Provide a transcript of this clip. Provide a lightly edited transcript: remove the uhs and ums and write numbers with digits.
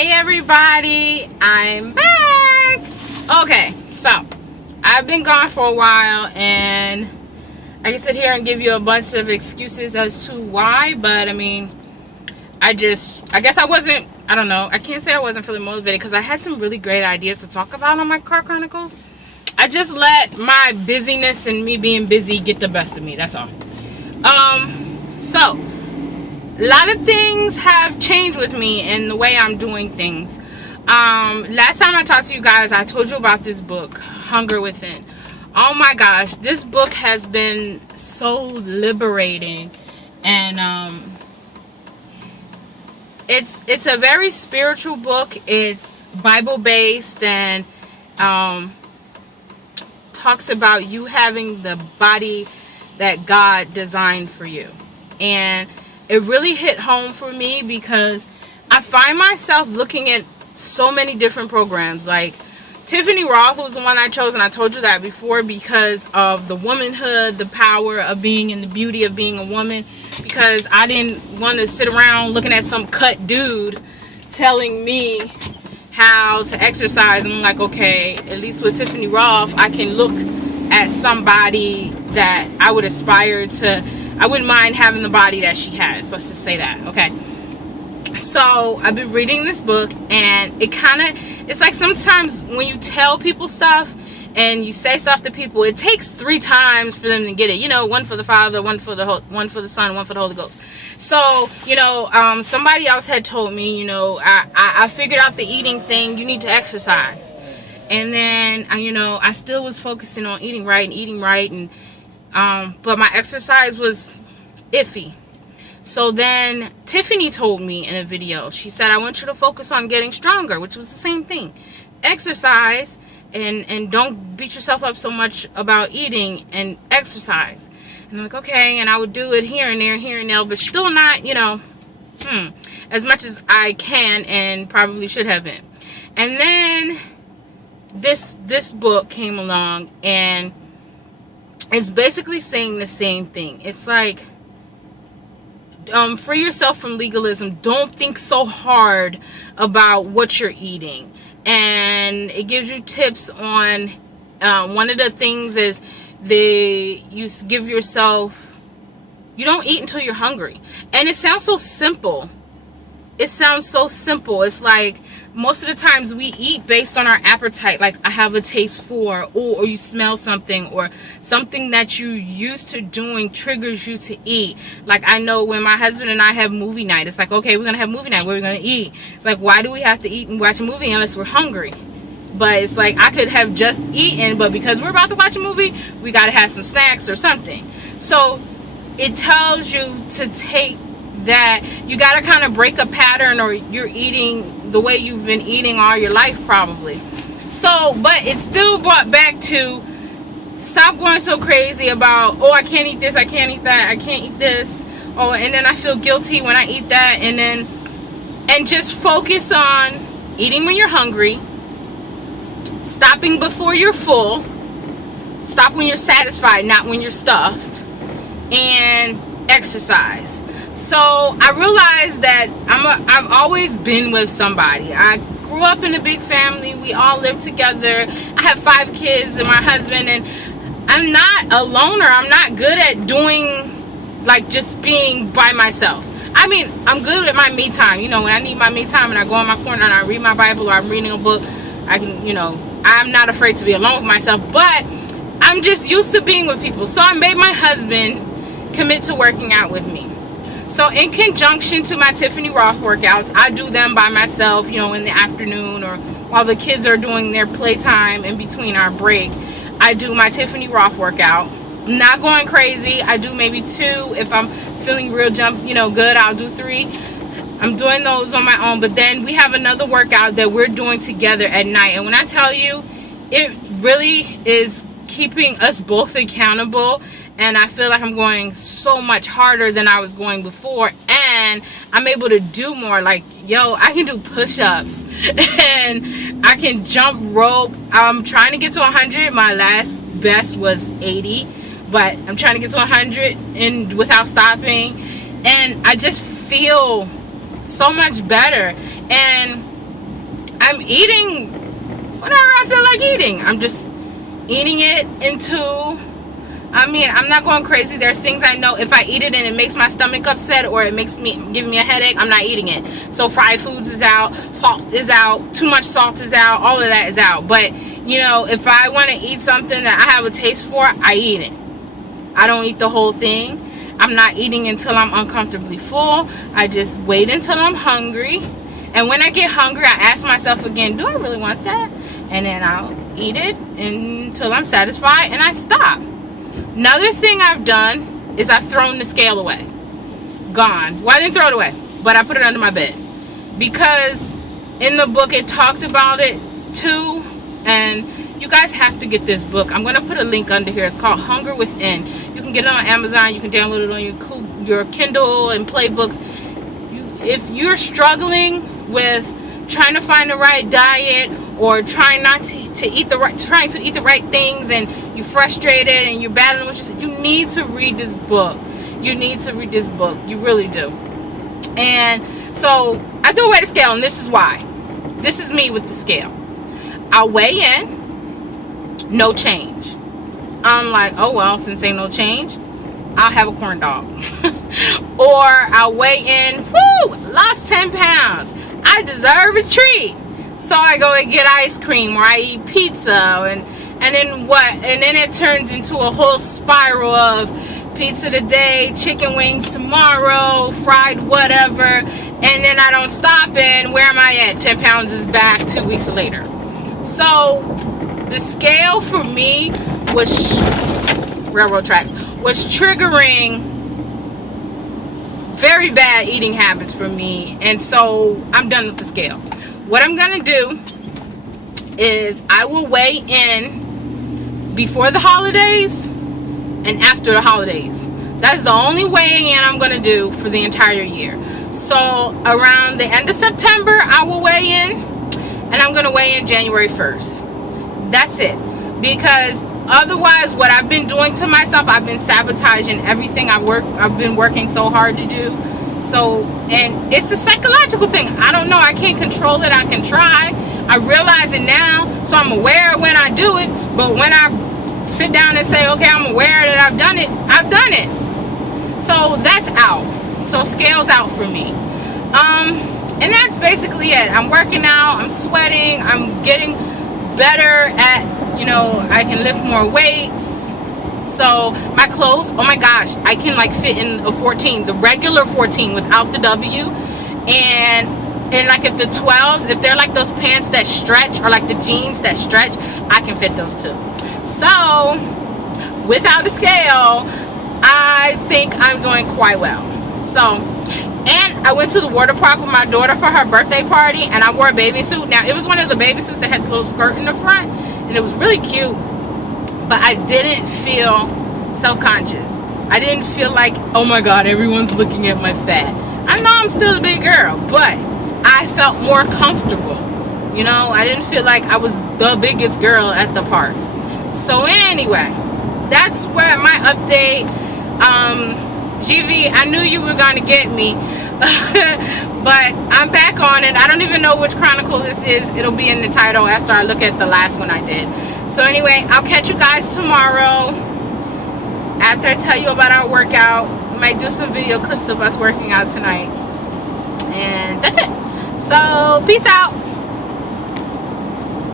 Hey everybody, I'm back. Okay, so I've been gone for a while and I can sit here and give you a bunch of excuses as to why, but I mean, I guess I wasn't, I don't know, I can't say I wasn't feeling motivated because I had some really great ideas to talk about on my Car Chronicles. I just let my busyness and me being busy get the best of me, that's all. So a lot of things have changed with me in the way I'm doing things. Last time I talked to you guys, I told you about this book, Hunger Within. Oh my gosh, this book has been so liberating, and it's a very spiritual book. It's Bible based and talks about you having the body that God designed for you. And it really hit home for me because I find myself looking at so many different programs. Like Tiffany Roth was the one I chose, and I told you that before, because of the womanhood, the power of being, and the beauty of being a woman. Because I didn't want to sit around looking at some cut dude telling me how to exercise. And I'm like, okay, at least with Tiffany Roth, I can look at somebody that I would aspire to. I wouldn't mind having the body that she has. Let's just say that, okay? So I've been reading this book, and it's like sometimes when you tell people stuff and you say stuff to people, it takes 3 times for them to get it. You know, one for the Father, one for the Son, one for the Holy Ghost. So, you know, somebody else had told me, you know, I figured out the eating thing. You need to exercise. And then, you know, I still was focusing on eating right, and but my exercise was iffy. So then Tiffany told me in a video, she said, I want you to focus on getting stronger, which was the same thing. Exercise and don't beat yourself up so much about eating, and exercise. And I'm like, okay, and I would do it here and there, but still not, you know, as much as I can and probably should have been. And then this book came along, and it's basically saying the same thing. It's like, free yourself from legalism. Don't think so hard about what you're eating. And it gives you tips on, one of the things is you give yourself, you don't eat until you're hungry. And it sounds so simple. It's like most of the times we eat based on our appetite. Like, I have a taste for, or you smell something, or something that you used to doing triggers you to eat. Like, I know when my husband and I have movie night, it's like, okay, we're gonna have movie night, what are we gonna eat? It's like, why do we have to eat and watch a movie unless we're hungry? But it's like, I could have just eaten, but because we're about to watch a movie, we gotta have some snacks or something. So it tells you to take that, you got to kind of break a pattern, or you're eating the way you've been eating all your life probably. So, but it still brought back to stop going so crazy about, oh, I can't eat this, I can't eat that, I can't eat this, oh, and then I feel guilty when I eat that, and just focus on eating when you're hungry, stopping before you're full, stop when you're satisfied, not when you're stuffed, and exercise. So I realized that I've always been with somebody. I grew up in a big family. We all live together. I have 5 kids and my husband, and I'm not a loner. I'm not good at doing, like, just being by myself. I mean, I'm good at my me time. You know, when I need my me time and I go in my corner and I read my Bible, or I'm reading a book, I can, you know, I'm not afraid to be alone with myself, but I'm just used to being with people. So I made my husband commit to working out with me. So in conjunction to my Tiffany Roth workouts, I do them by myself, you know, in the afternoon, or while the kids are doing their playtime in between our break. I do my Tiffany Roth workout. I'm not going crazy. I do maybe 2. If I'm feeling real good, I'll do 3. I'm doing those on my own. But then we have another workout that we're doing together at night. And when I tell you, it really is keeping us both accountable. And I feel like I'm going so much harder than I was going before. And I'm able to do more. Like, yo, I can do push-ups. And I can jump rope. I'm trying to get to 100. My last best was 80. But I'm trying to get to 100 and without stopping. And I just feel so much better. And I'm eating whatever I feel like eating. I'm just eating it into, I mean, I'm not going crazy. There's things I know if I eat it and it makes my stomach upset or it makes me, giving me a headache, I'm not eating it. So fried foods is out, salt is out, too much salt is out, all of that is out. But, you know, if I want to eat something that I have a taste for, I eat it. I don't eat the whole thing. I'm not eating until I'm uncomfortably full. I just wait until I'm hungry. And when I get hungry, I ask myself again, do I really want that? And then I'll eat it until I'm satisfied and I stop. Another thing I've done is I've thrown the scale away. Gone. Well, I didn't throw it away, but I put it under my bed. Because in the book it talked about it too. And you guys have to get this book. I'm going to put a link under here. It's called Hunger Within. You can get it on Amazon. You can download it on your Kindle and play books. If you're struggling with trying to find the right diet or trying not to eat the right things and you're frustrated and you're battling with yourself, you need to read this book. You need to read this book. You really do. And so I threw away the scale, and this is why. This is me with the scale. I'll weigh in, no change. I'm like, oh well, since ain't no change, I'll have a corn dog. Or I'll weigh in, whoo, lost 10 pounds. I deserve a treat. So I go and get ice cream, or I eat pizza, and then what? And then it turns into a whole spiral of pizza today, chicken wings tomorrow, fried whatever, and then I don't stop, and where am I at? 10 pounds is back 2 weeks later. So the scale for me was railroad tracks, was triggering very bad eating habits for me, and so I'm done with the scale. What I'm gonna do is I will weigh in before the holidays and after the holidays. That's the only weighing in I'm gonna do for the entire year. So around the end of September I will weigh in, and I'm gonna weigh in January 1st. That's it. Because otherwise, what I've been doing to myself, I've been sabotaging everything I've been working so hard to do. So, and it's a psychological thing. I don't know. I can't control it. I can try. I realize it now, so I'm aware when I do it. But when I sit down and say, okay, I'm aware that I've done it, I've done it. So that's out. So scale's out for me. And that's basically it. I'm working out. I'm sweating. I'm getting better at, you know, I can lift more weights. So my clothes, oh my gosh, I can like fit in a 14, the regular 14 without the W. And like if the 12s, if they're like those pants that stretch, or like the jeans that stretch, I can fit those too. So without the scale, I think I'm doing quite well. So, and I went to the water park with my daughter for her birthday party, and I wore a bathing suit. Now it was one of the bathing suits that had the little skirt in the front, and it was really cute. But I didn't feel self-conscious. I didn't feel like, oh my god, everyone's looking at my fat. I know I'm still a big girl, but I felt more comfortable. You know, I didn't feel like I was the biggest girl at the park. So anyway, that's where my update. GV, I knew you were gonna get me. But I'm back on it. I don't even know which Chronicle this is. It'll be in the title after I look at the last one I did. So anyway, I'll catch you guys tomorrow after I tell you about our workout. We might do some video clips of us working out tonight. And that's it. So peace out.